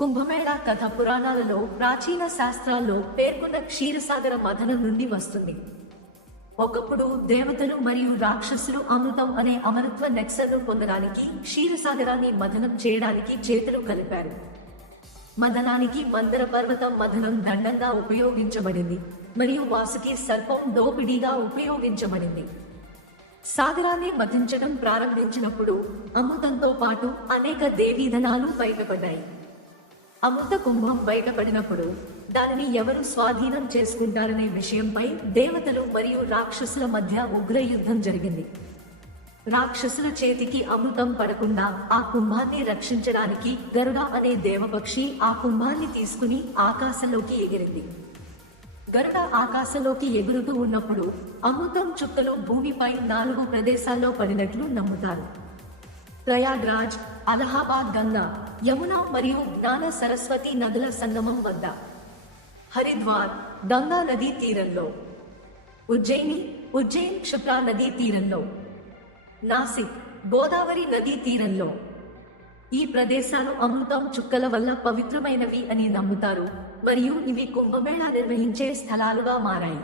కుంభమేళా కథ పురాణాలలో ప్రాచీన శాస్త్రాల్లో పేర్కొన్న క్షీరసాగర మథనం నుండి వస్తుంది. ఒకప్పుడు దేవతలు మరియు రాక్షసులు అమృతం అనే అమరత్వ నెక్సర్ను పొందడానికి క్షీరసాగరాన్ని మథనం చేయడానికి చేతులు కలిపారు. మదనానికి మందర పర్వతం మథనం దండంగా ఉపయోగించబడింది మరియు వాసుకి సర్పం దోపిడీగా ఉపయోగించబడింది. సాగరాన్ని మథించడం ప్రారంభించినప్పుడు అమృతంతో పాటు అనేక దేవీధనాలు బయటపడ్డాయి. అమృత కుంభం బయటపడినప్పుడు దానిని ఎవరు స్వాధీనం చేసుకుంటారనే విషయంపై దేవతలు మరియు రాక్షసుల మధ్య ఉగ్ర యుద్ధం జరిగింది. రాక్షసుల చేతికి అమృతం పడకుండా ఆ కుంభాన్ని రక్షించడానికి గరుడ అనే దేవపక్షి ఆ కుంభాన్ని తీసుకుని ఆకాశంలోకి ఎగిరింది. గరుడ ఆకాశంలోకి ఎగురుతూ ఉన్నప్పుడు అమృతం చుక్కలు భూమిపై నాలుగు ప్రదేశాల్లో పడినట్లు నమ్ముతారు. ప్రయాగ్రాజ్ అలహాబాద్ గంగా యమున మరియు జ్ఞాన సరస్వతి నదుల సంగమం వద్ద. హరిద్వార్ గంగా నదీ తీరంలో. ఉజ్జయిని ఉజ్జయిన్ క్షిప్రా నదీ తీరంలో. నాసిక్ గోదావరి నదీ తీరంలో. ఈ ప్రదేశాలు అమృతం చుక్కల వల్ల పవిత్రమైనవి అని నమ్ముతారు మరియు ఇవి కుంభమేళా నిర్వహించే స్థలాలుగా మారాయి.